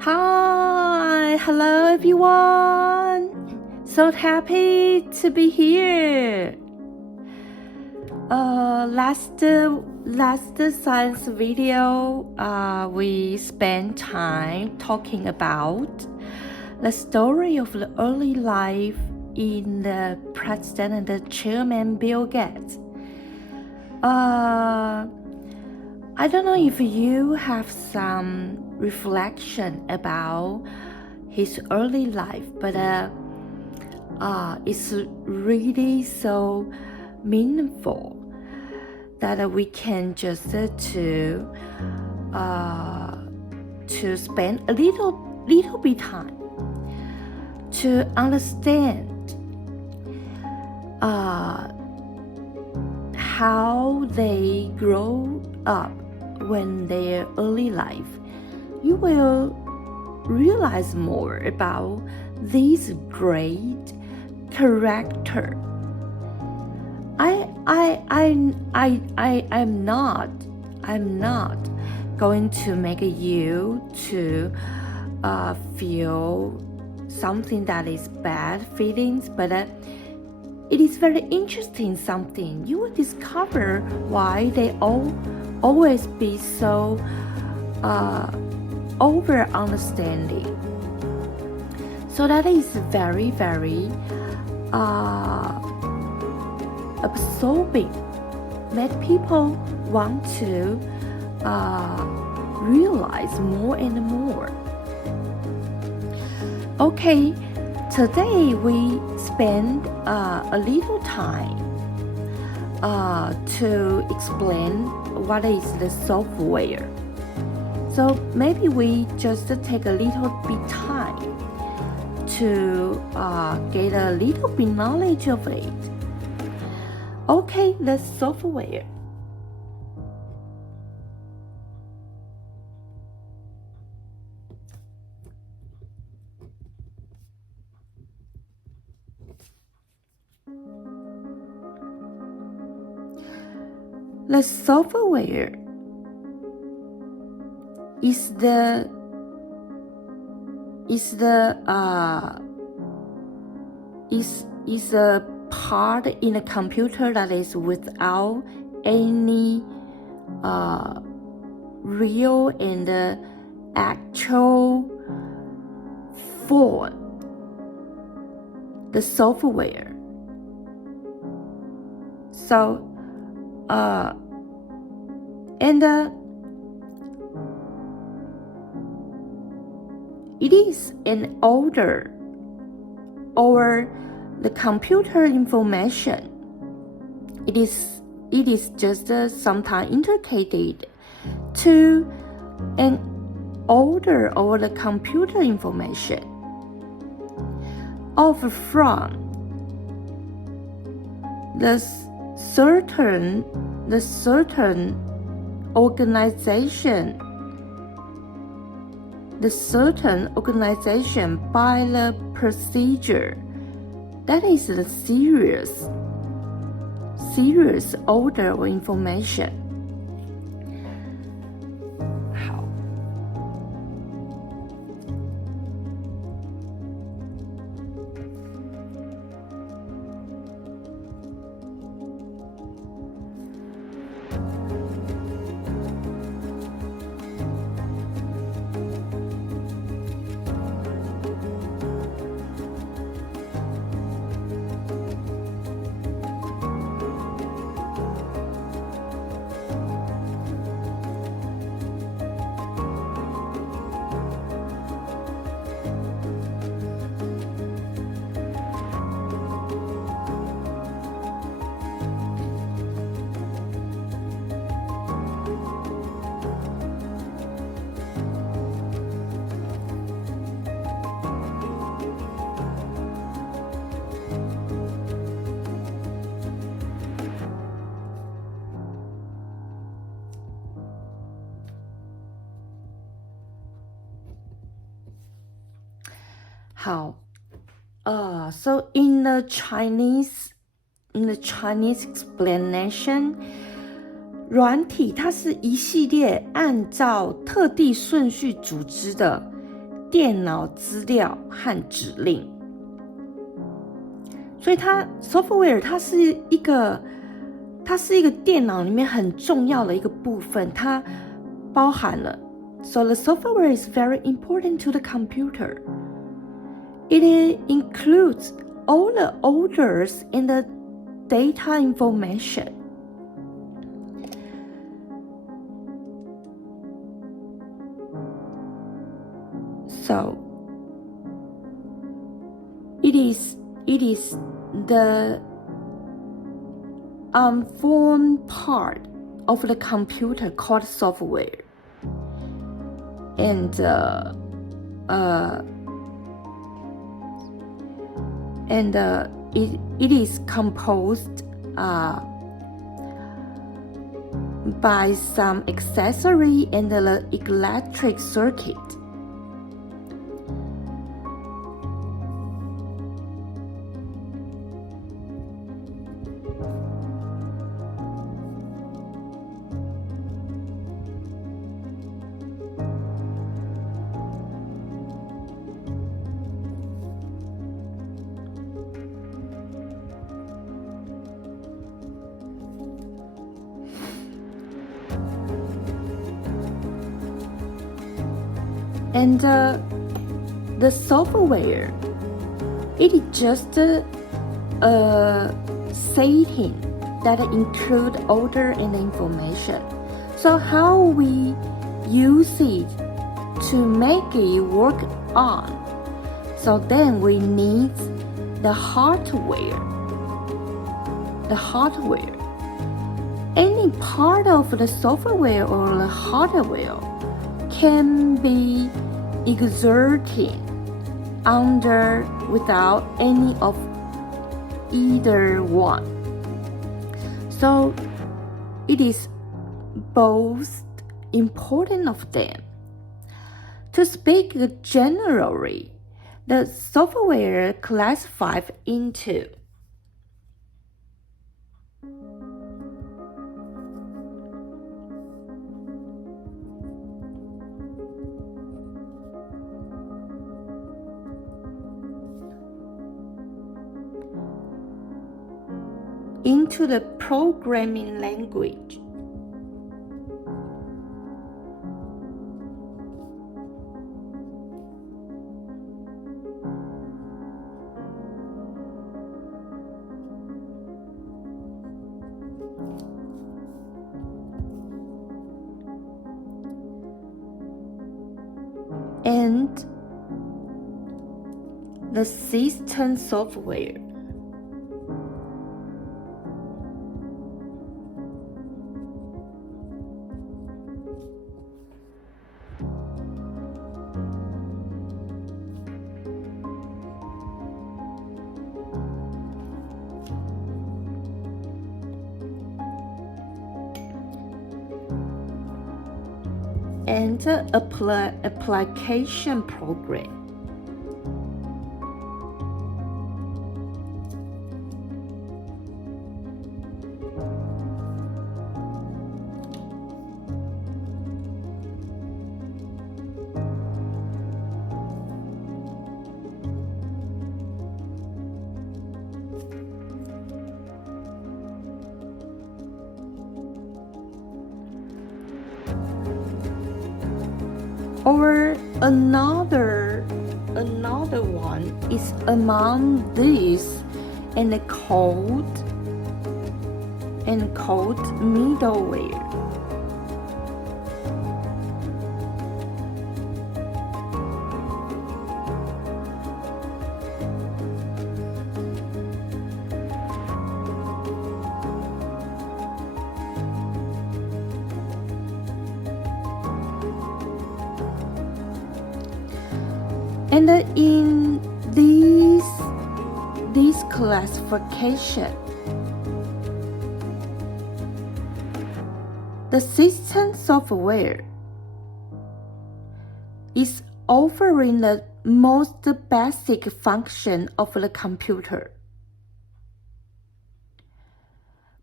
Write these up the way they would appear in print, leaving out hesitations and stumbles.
Hi, hello everyone. So happy to be here. Last science video, we spent time talking about the story of the early life in the president and the chairman Bill Gates. I don't know if you have some reflection about his early life, but it's really so meaningful that we can just to spend a little bit time to understand how they grow up when their early life. You will realize more about this great character. I'm not going to make you to feel something that is bad feelings, but it is very interesting something. You will discover why they always be so over understanding. So that is very, very absorbing. Make people want to realize more and more. Okay, today we spend a little time to explain what is the software. So maybe we just take a little bit time to get a little bit knowledge of it. Okay, the software. The software is the a part in a computer that is without any real and actual form. The software. So it is an order or the computer information. It is just sometimes indicated to an order or the computer information of from the certain organization by the procedure. That is the serious order or information. 好。好，so in the Chinese explanation， 软体它是一系列按照特定顺序组织的电脑资料和指令。所以software 它是一个电脑里面很重要的一个部分，它包含了 So the software is very important to the computer. It includes all the orders and the data information. So it is the unformed part of the computer called software, and it is composed by some accessory and the electric circuit. And the software, it is just a setting that include order and information. So how we use it to make it work on. So then we need the hardware. Any part of the software or the hardware can be exerted under without any of either one. So it is both important of them. To speak generally, the software classified into into the programming language. And the system software. And application program. Or another one is among these and called middleware. And in this classification, the system software is offering the most basic function of the computer,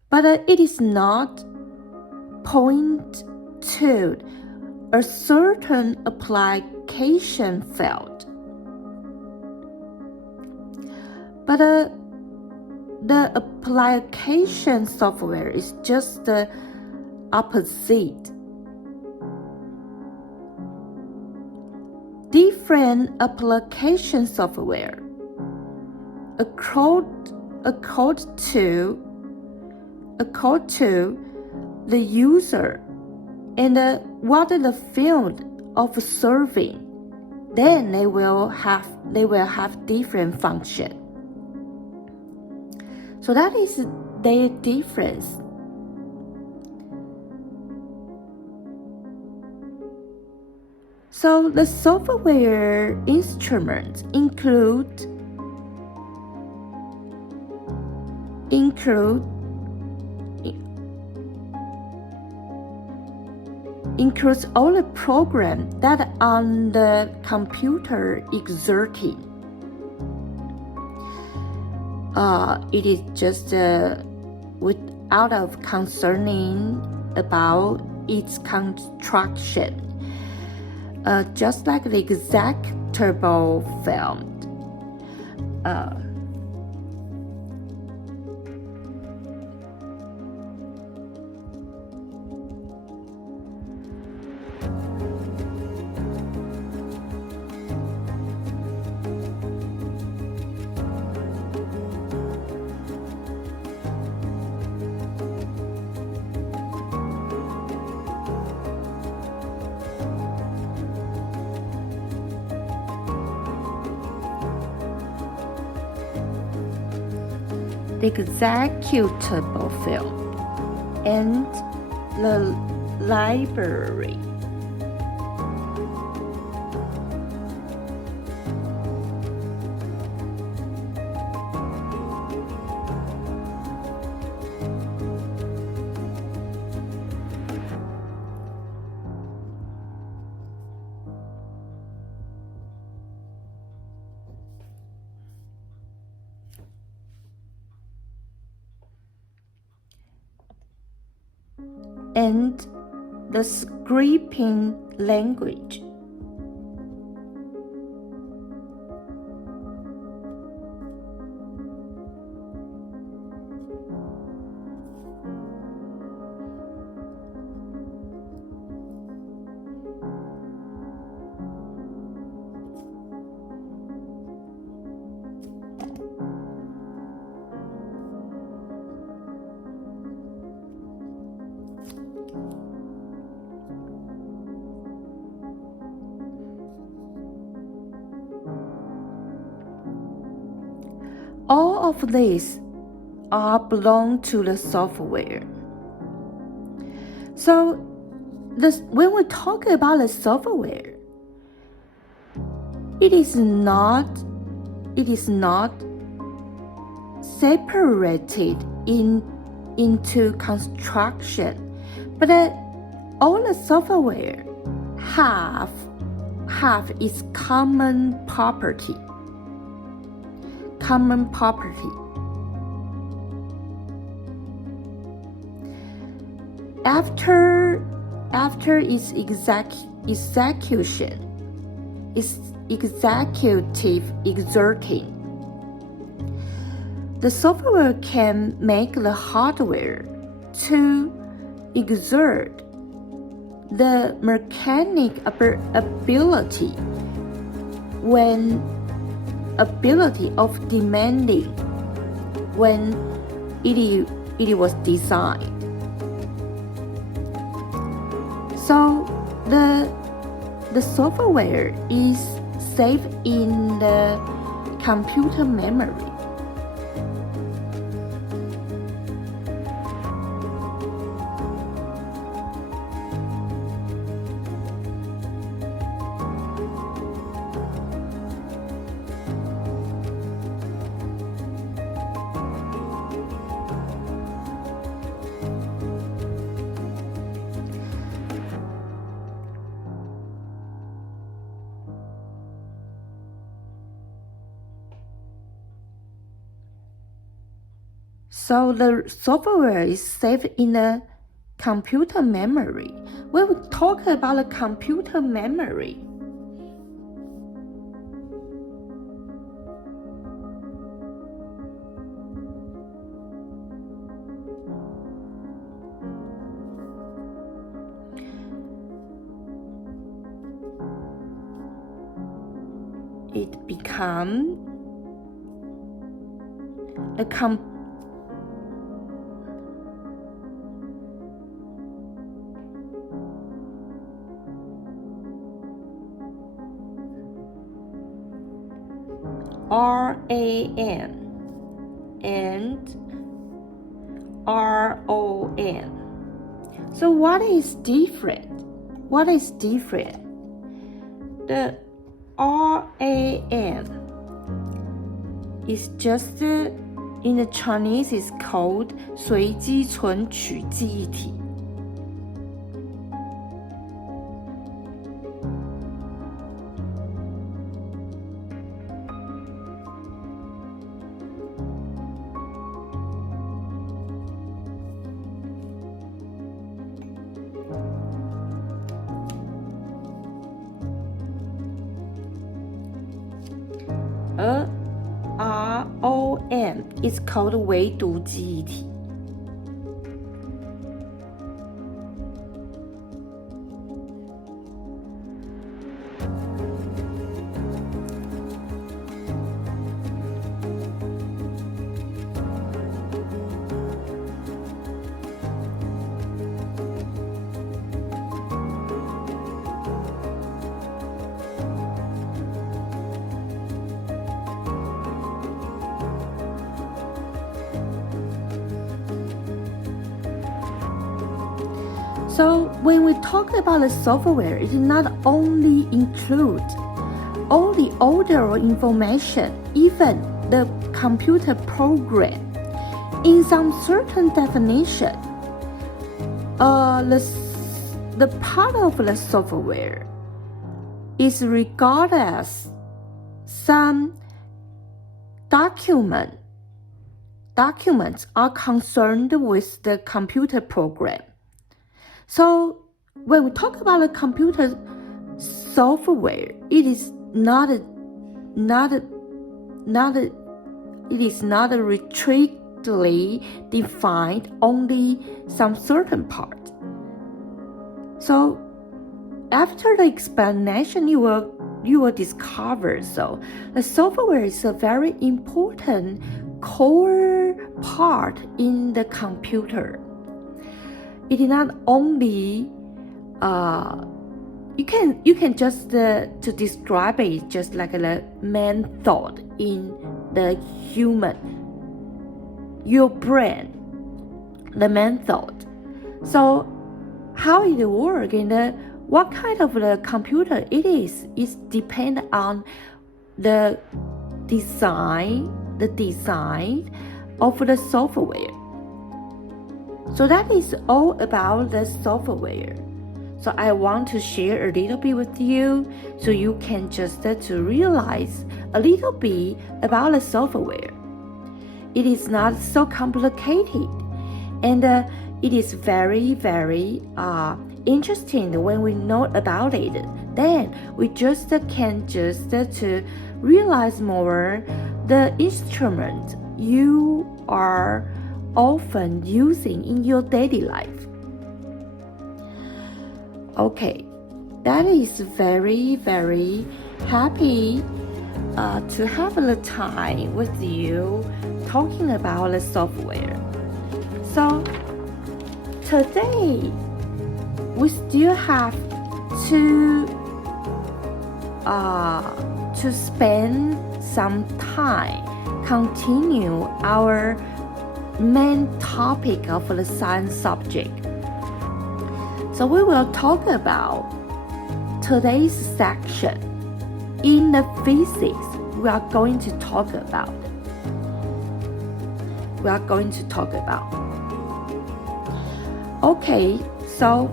but it is not point to a certain application application field. But the application software is just the opposite. Different application software according to the user and what the field of serving, then they will have different function. So that is their difference. So the software instruments includes all the programs that on the computer exerting. It is just without of concerning about its construction, just like the executable field. The executable field and the library. And the scripting language. All of these belong to the software. So when we talk about the software, it is not separated into construction, but all the software have its common property. After its execution, its executive exerting, the software can make the hardware to exert the mechanic ability of demanding when it was designed. So the software is saved in the computer memory. So the software is saved in the computer memory. When we talk about the computer memory, it become a RAM and RON. So what is different? What is different? The RAM is just in the Chinese is called 随机存取记忆体。而 ROM is called 唯读记忆体。So when we talk about the software, it not only include all the audio information, even the computer program. In some certain definition, the part of the software is regarded as some documents are concerned with the computer program. So when we talk about the computer software, it is not strictly defined only some certain part. So after the explanation, you will discover so the software is a very important core part in the computer. It is not only you can just to describe it just like the main thought in the human, your brain, the main thought. So how it works and what kind of the computer it is depend on the design of the software. So that is all about the software. So I want to share a little bit with you so you can just to realize a little bit about the software. It is not so complicated and it is very, very interesting when we know about it. Then we just can just to realize more the instrument you are often using in your daily life. Okay, that is very, very happy to have the time with you talking about the software. So today we still have to spend some time continue our main topic of the science subject. So we will talk about today's section. In the physics, we are going to talk about. Okay, so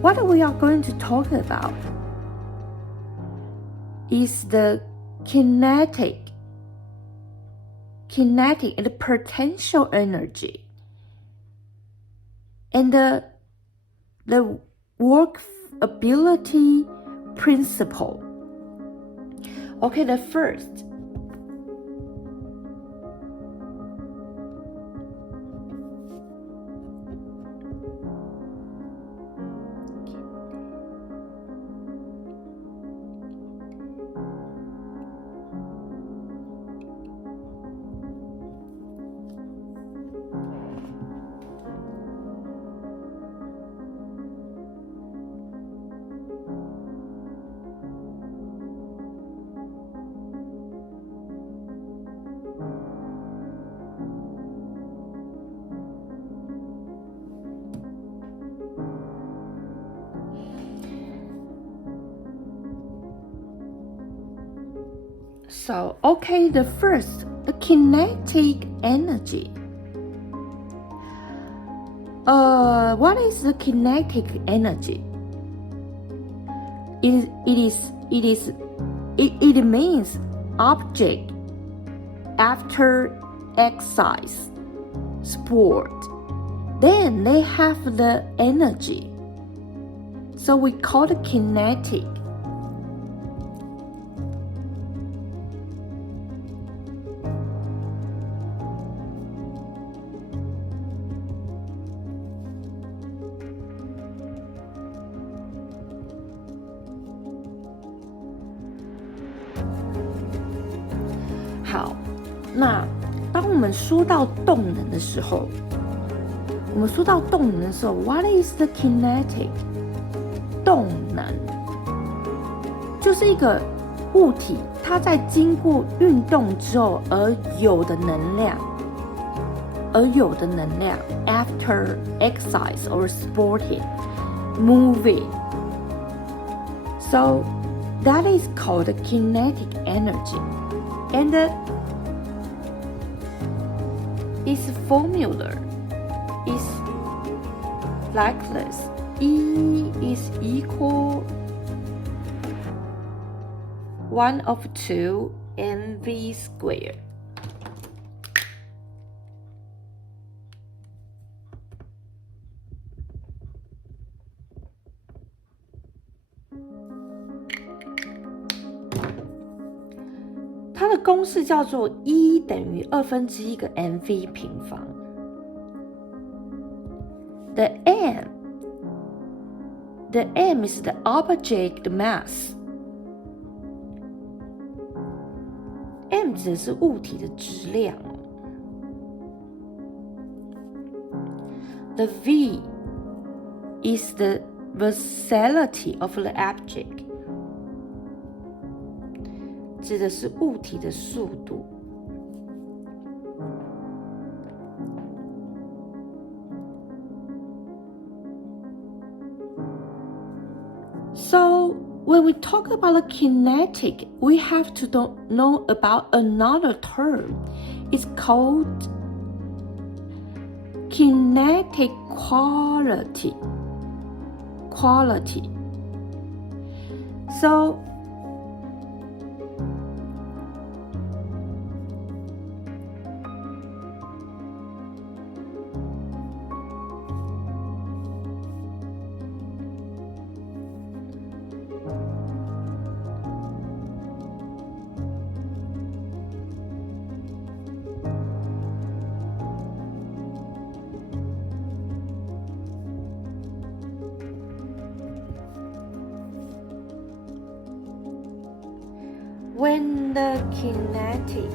what we are going to talk about is the kinetic and the potential energy and the workability principle. Okay, the first. So, okay, the first, the kinetic energy. What is the kinetic energy? It means object after exercise, sport. Then they have the energy. So we call it kinetic.好，那当我们说到动能的时候，what is the kinetic？ 动能就是一个物体，它在经过运动之后而有的能量，after exercise or sporting, moving. So that is called kinetic energy. And its formula is like this. E is equal 1/2 mv squared.它的公式叫做 E 等于1/2个 mv 平方。The m is the object mass. M 指的是物体的质量。The v is the velocity of the object. 指的是物体的速度。So when we talk about the kinetic, we have to know about another term. It's called kinetic quality. So when the kinetic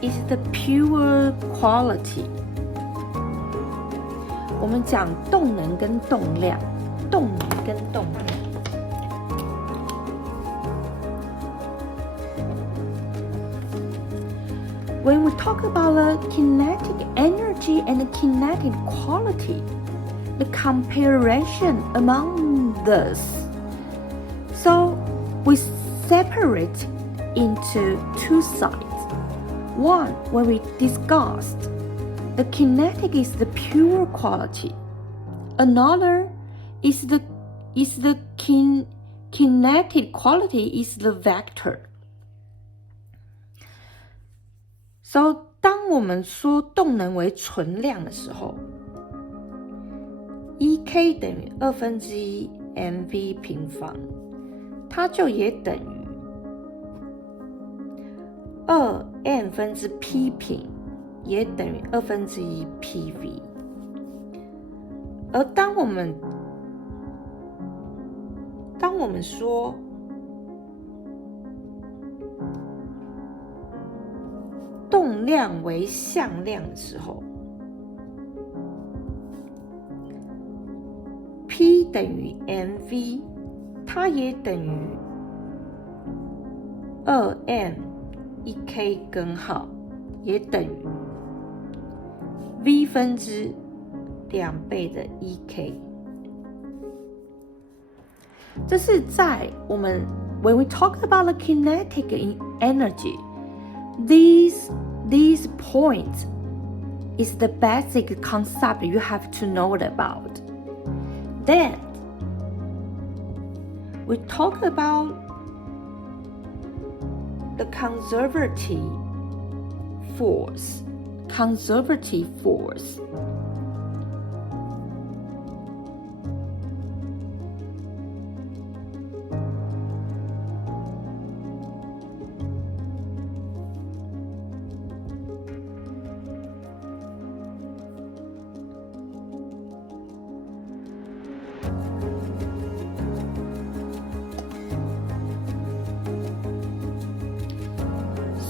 is the pure quality. 我们讲动能跟动量。When we talk about the kinetic energy and the kinetic quality, the comparison among this. So we separate into two sides. One, when we discussed, the kinetic is the pure quality. Another is the kinetic quality is the vector. So 当我们说动能为纯量的时候，EK 等于1/2 mv 平方，它就也等于2m 分之 p 平，也等于1/2 pv。而当我们说动量为向量的时候，P 等于 mv， 它也等于2m 1k 根号，也等于 v 分之2倍的 1k。这是在我们 when we talk about the kinetic energy, these points is the basic concept you have to know about. Then we talk about the conservative force.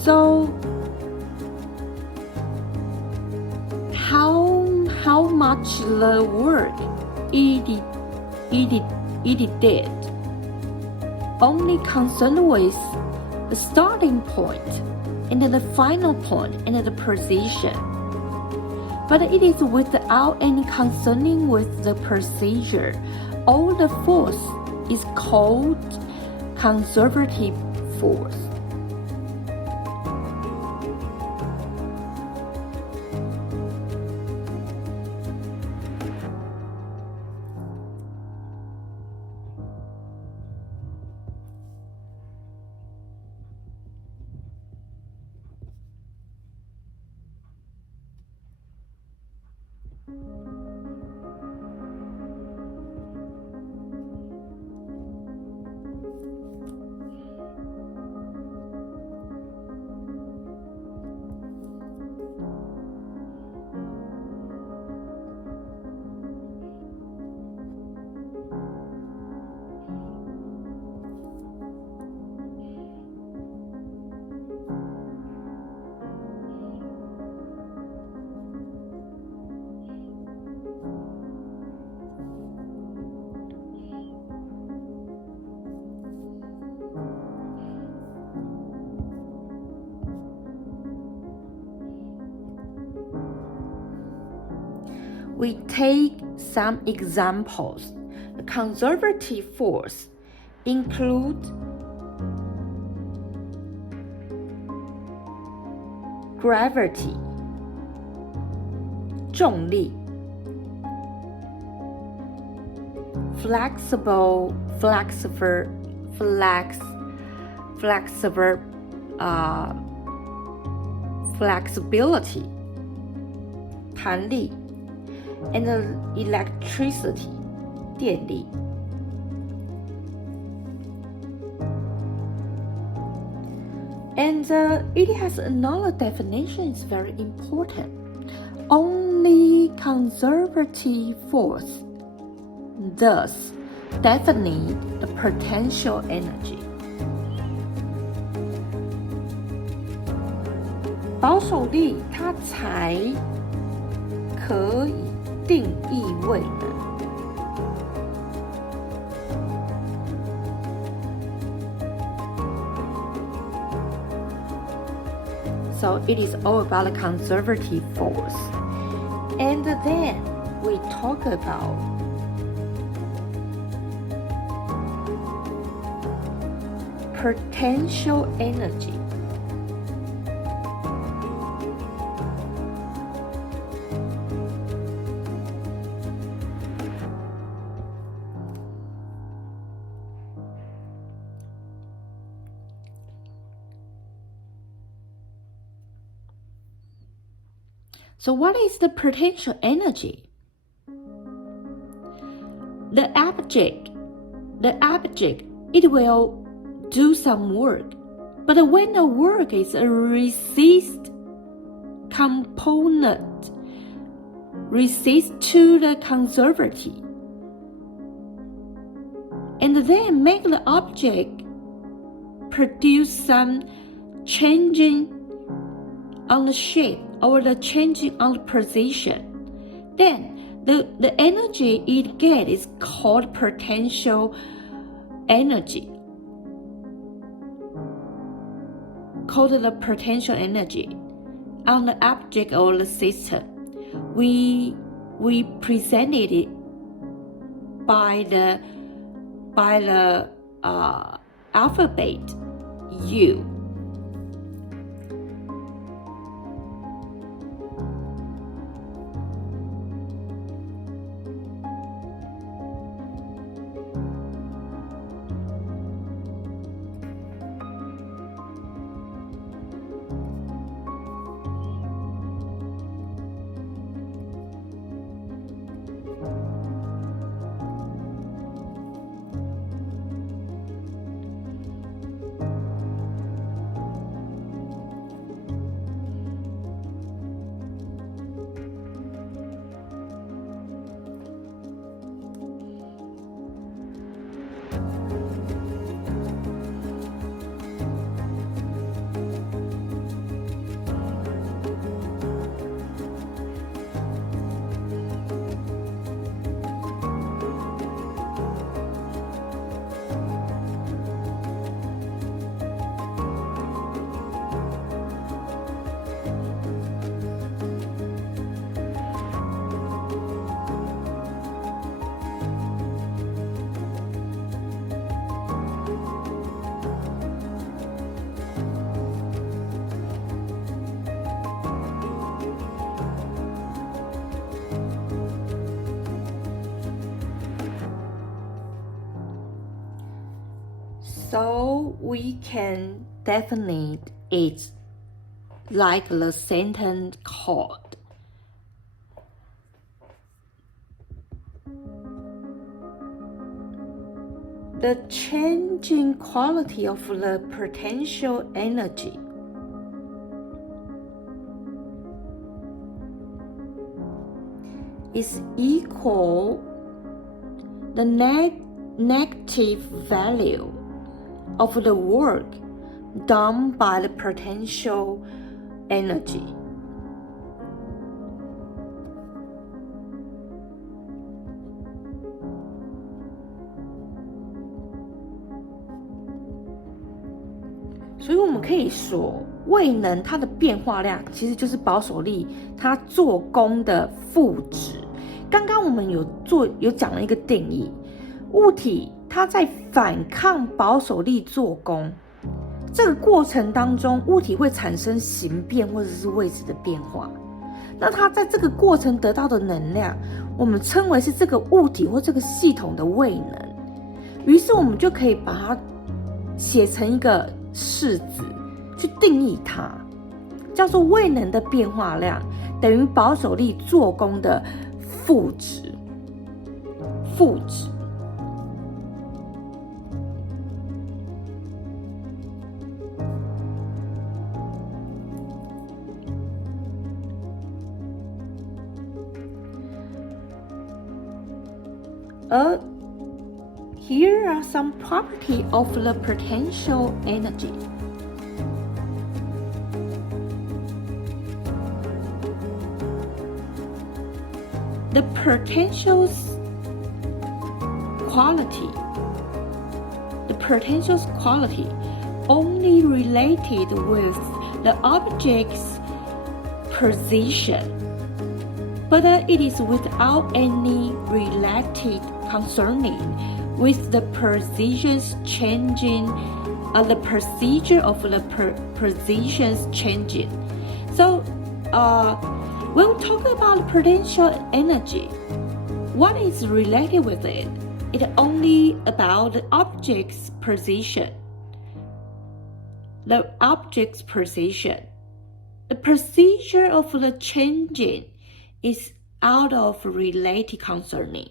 So how much the work it did only concerned with the starting point and the final point and the precision, but it is without any concerning with the procedure. All the force is called conservative force. We take some examples. The conservative force include gravity, 重力 flexibility, 弹力 and electricity, 电力 and it has another definition. It's very important. Only conservative force thus define the potential energy. 保守力它才可以定义位能。So it is all about the conservative force. And then we talk about potential energy. So what is the potential energy? The object, it will do some work. But when the work is a resist component, resist to the conservative, and then make the object produce some changing on the shape or the changing on the position, then the energy it gets is called potential energy. Called the potential energy on the object or the system. We presented it by by the alphabet U. So we can definite it like the sentence called. The changing quality of the potential energy is equal the negative value of the work done by the potential energy. (所以我们可以说，位能它的变化量其实就是保守力它做功的负值。刚刚我们有讲了一个定义，物体它在反抗保守力做功这个过程当中，物体会产生形变或者是位置的变化。那它在这个过程得到的能量，我们称为是这个物体或这个系统的位能。于是我们就可以把它写成一个式子去定义它，叫做位能的变化量等于保守力做功的负值。Here are some properties of the potential energy. The potential's quality only related with the object's position, but it is without any related concerning with the positions changing, the procedure of the positions changing. So, when we talk about potential energy, what is related with it? It's only about the object's position. The object's position. The procedure of the changing is out of related concerning.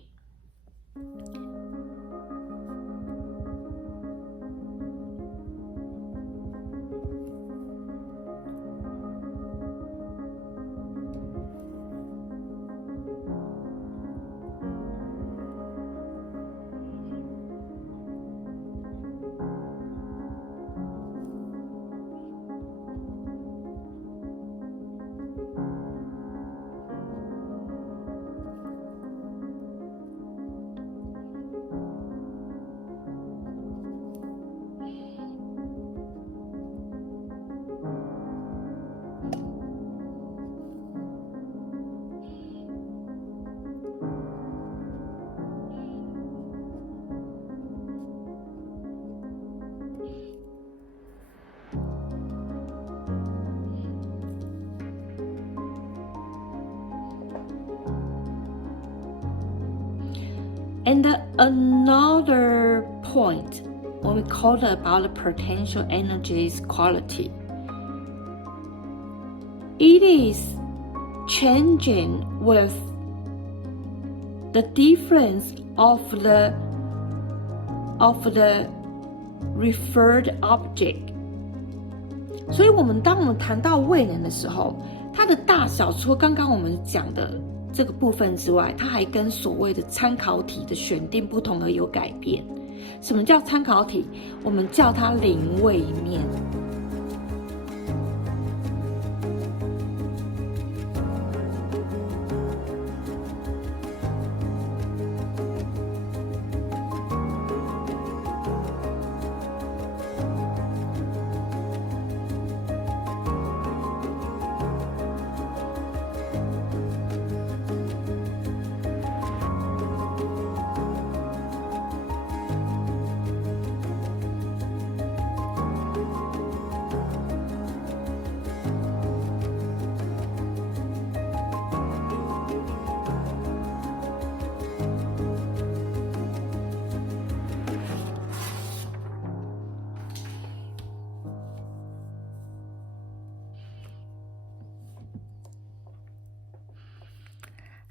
And another point when we talk about the potential energy's quality, it is changing with the difference of the referred object. 所以当我们谈到位能的时候，它的大小除了刚刚我们讲的这个部分之外，它还跟所谓的参考体的选定不同而有改变。什么叫参考体？我们叫它零位面。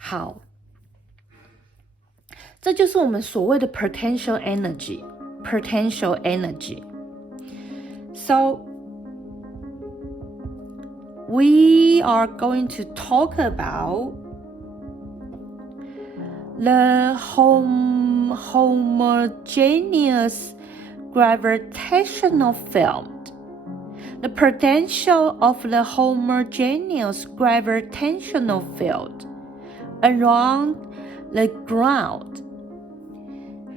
好，这就是我们所谓的 potential energy. So we are going to talk about the homogeneous gravitational field. The potential of the homogeneous gravitational field around the ground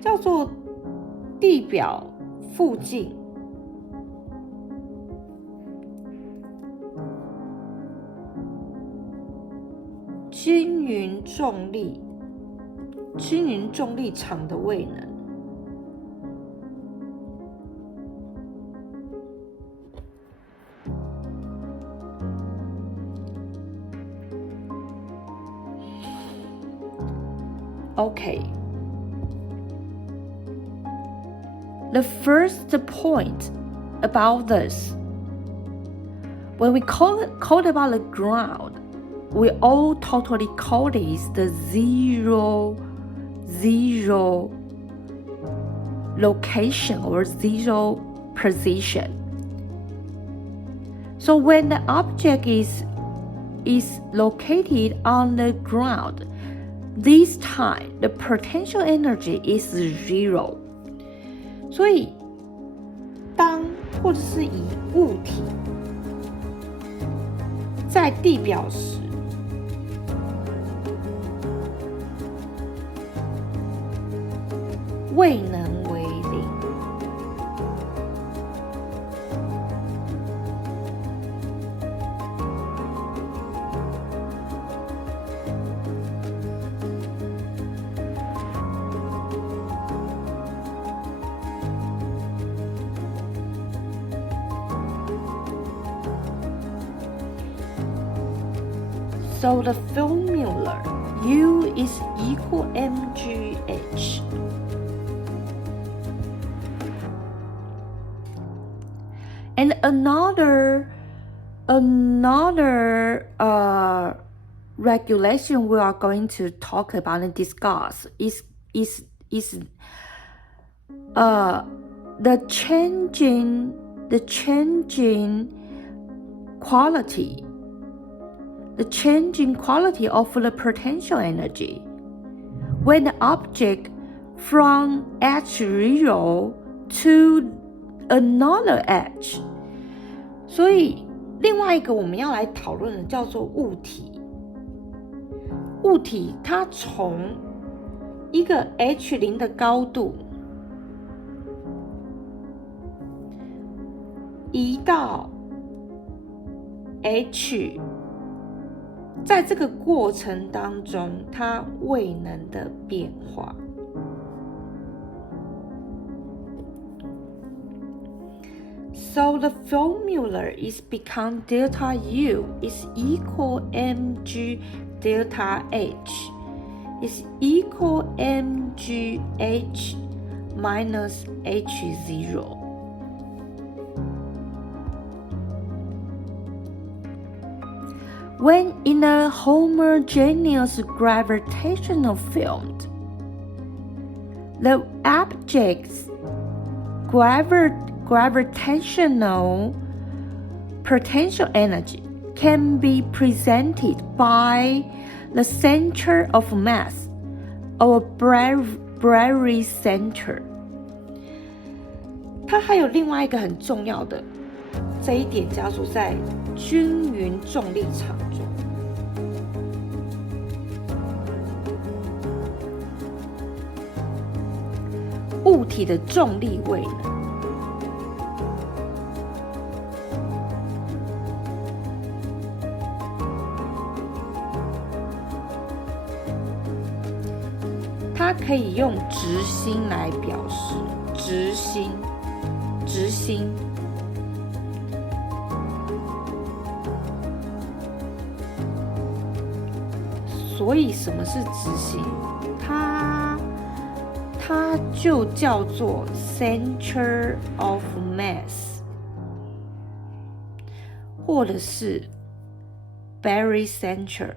叫做地表附近均匀重力场的位能。Okay. The first point about this, when we call about the ground, we all totally call this the zero location or zero position. So when the object is located on the ground, this time the potential energy is 0. 所以当或者是以物体在地表时，位能为0。So the formula U is equal mgh. And another regulation we are going to talk about and discuss is the changing quality. The changing quality of the potential energy when the object from H0 to another H. 所以另外一个我们要来讨论的叫做物体。物体它从一个 H0 的高度移到 H，在这个过程当中，它位能的变化。So the formula is become delta U is equal mg delta H. is equal mgh minus h0. When in a homogeneous gravitational field, the object's gravitational potential energy can be presented by the center of mass or barycenter. 它还有另外一个很重要的这一点加速在均匀重力场中。物体的重力位呢，它可以用质心来表示，质心。所以什么是质心？它就叫做 center of mass， 或者是 barycenter。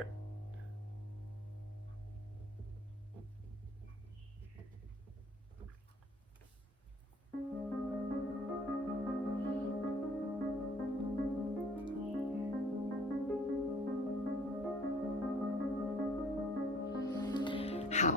好，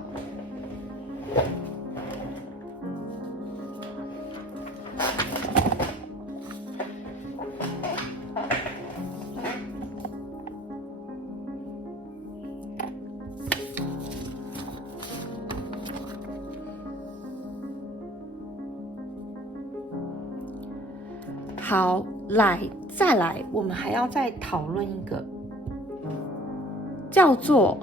好，再来，我们还要再讨论一个叫做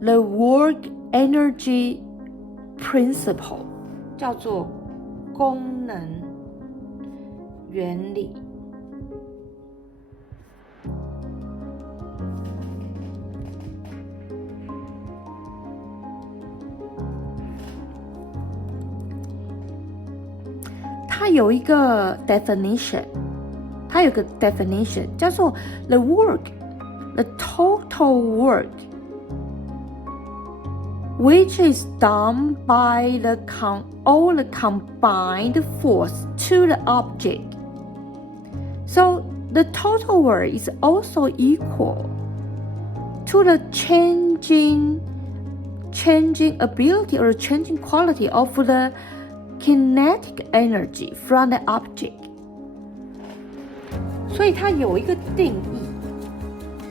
The Work Energy Principle， 叫做功能原理。它有一个 definition， 叫做 the total work which is done by all the combined force to the object. So the total work is also equal to the changing ability or changing quality of the kinetic energy from the object. 所以它有一个定义，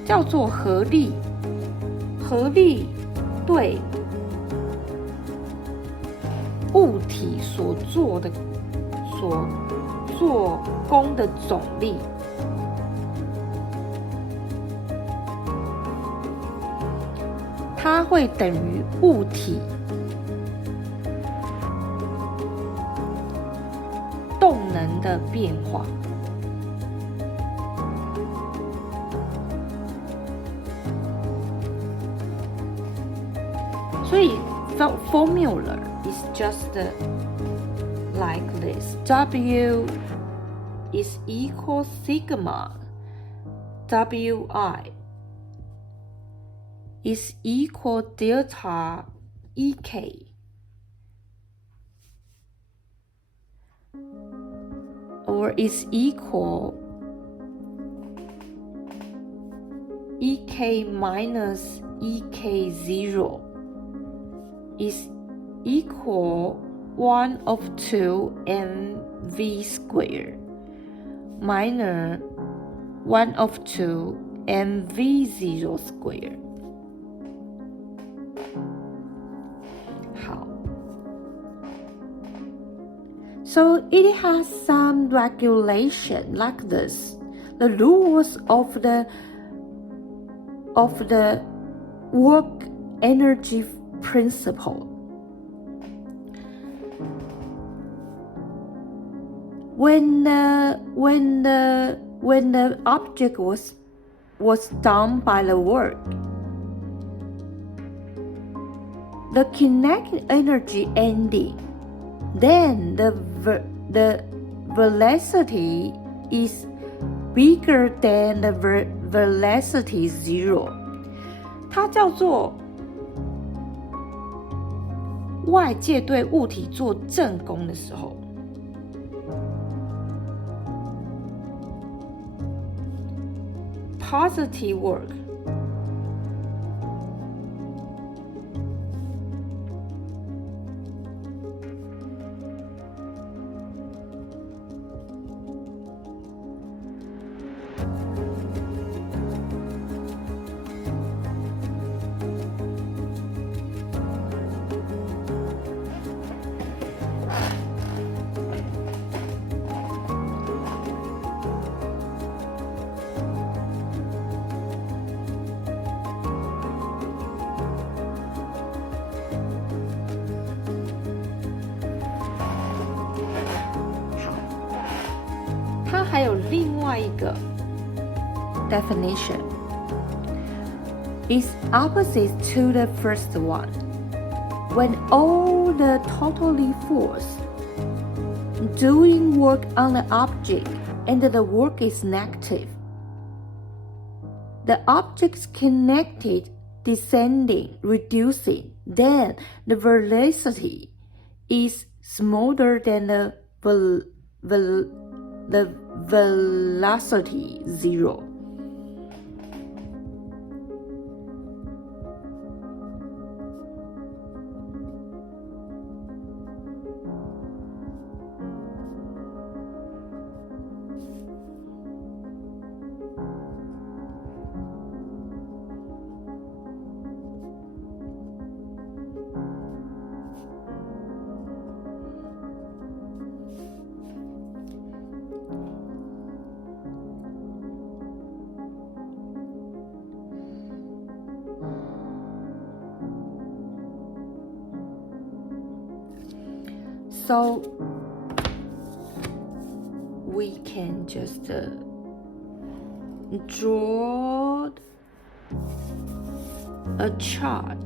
叫做合力对物体所做功的总力，它会等于物体动能的变化。所以 formula is just like this. W is equal sigma Wi is equal delta Ek or is equal Ek minus Ek0 is equal 1 of 2 mv squared minus 1 of 2 mv0 squared. 好 So it has some regulation like this. The rules of the work energy principle. When the object was done by the work, the kinetic energy ending, then the velocity is bigger than the velocity zero. 它叫做外界对物体做正功的时候，positive work. 它还有另外一个 definition is opposite to the first one. When all the totally force doing work on the object and the work is negative, the object's kinetic descending, reducing, then the velocity is smaller than the velocity zero. So we can just draw a chart.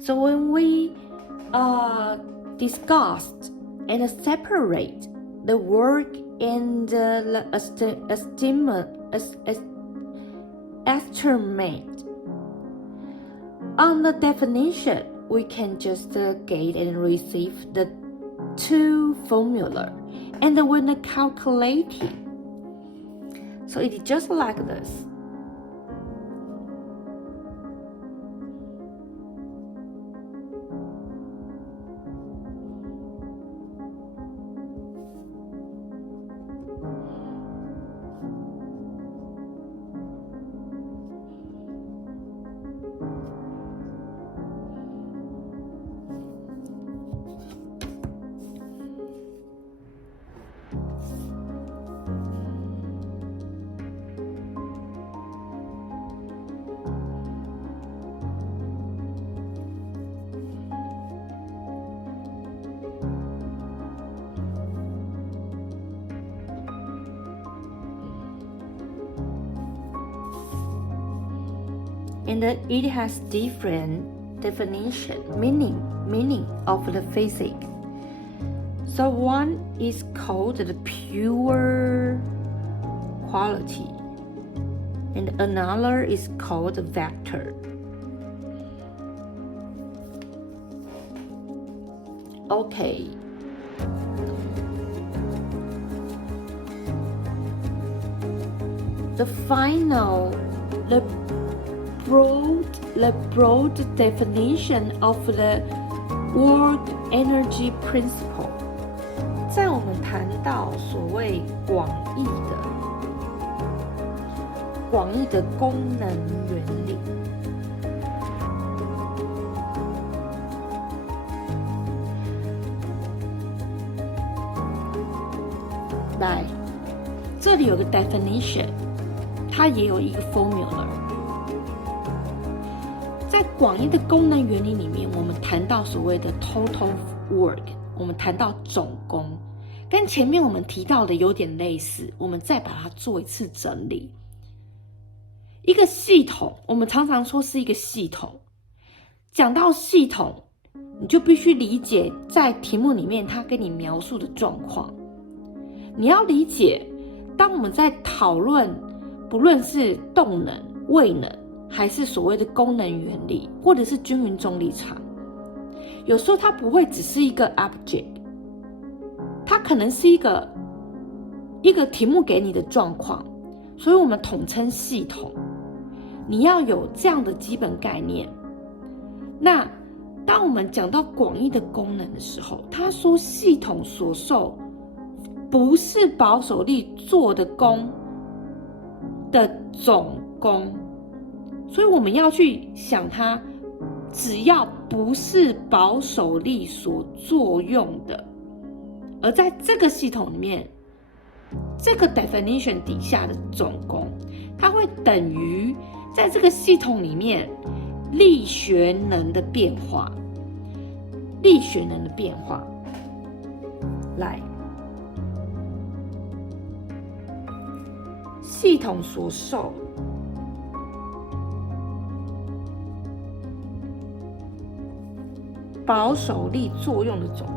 So when we discussed and separate the work and the estimate on the definition, we can just get and receive the two formula, and when calculating, so it's just like this. and it has different definition, meaning of the physics. So one is called the pure quality, and another is called the vector. Okay. The broad definition of the work energy principle. 在我们谈到所谓广义的功能原理，来，这里有个 definition， 它也有一个 formula。在广义的功能原理里面，我们谈到所谓的 total work， 我们谈到总功，跟前面我们提到的有点类似，我们再把它做一次整理。一个系统，我们常常说是一个系统。讲到系统，你就必须理解在题目里面它跟你描述的状况。你要理解，当我们在讨论，不论是动能、位能，还是所谓的功能原理，或者是均匀重力场，有时候它不会只是一个 object， 它可能是一个题目给你的状况，所以我们统称系统。你要有这样的基本概念。那当我们讲到广义的功能的时候，他说系统所受不是保守力做的功的总功，所以我们要去想它，只要不是保守力所作用的，而在这个系统里面，这个 definition 底下的总功，它会等于在这个系统里面力学能的变化。来，系统所受保守力作用的总功。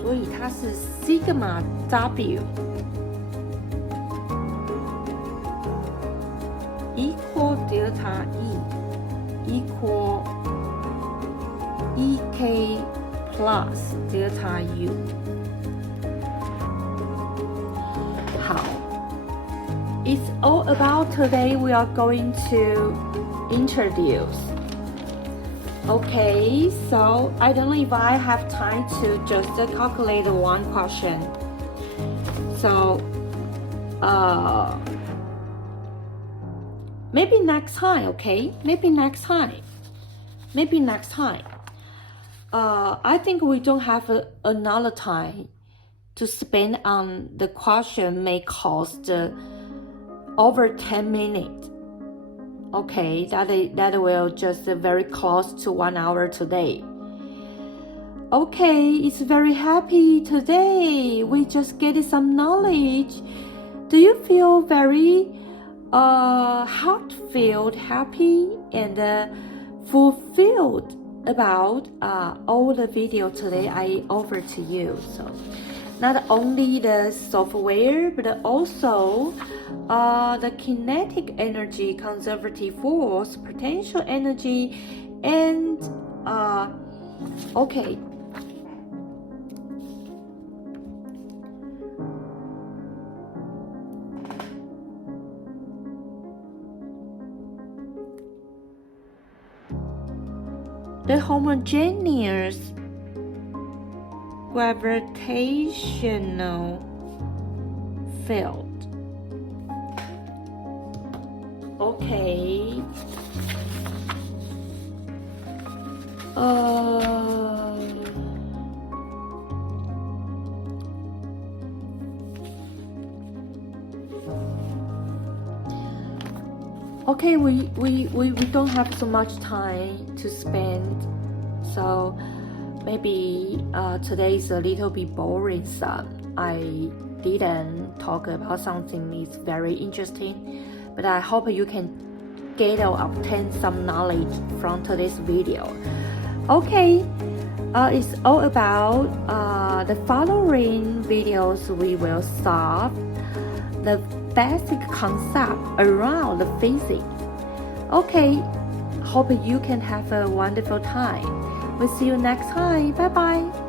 所以它是 sigma W equal delta E equal EK plus delta U。 好， It's all about today we are going to introduce. Okay, so I don't know if I have time to just calculate one question. So, maybe next time, okay? Maybe next time. I think we don't have another time to spend on the question may cost over 10 minutes. Okay, that will just very close to 1 hour today. Okay, it's very happy today. We just get some knowledge. Do you feel very heartfelt, happy, and fulfilled about all the video today I offered to you? So, not only the software, but also the kinetic energy, conservative force, potential energy, and okay. The homogeneous gravitational field. Okay. Okay, we don't have so much time to spend, so maybe today is a little bit boring. So I didn't talk about something that's very interesting, but I hope you can get or obtain some knowledge from today's video. Okay, it's all about the following videos. We will solve the basic concept around the physics. Okay, hope you can have a wonderful time. We'll see you next time. Bye bye.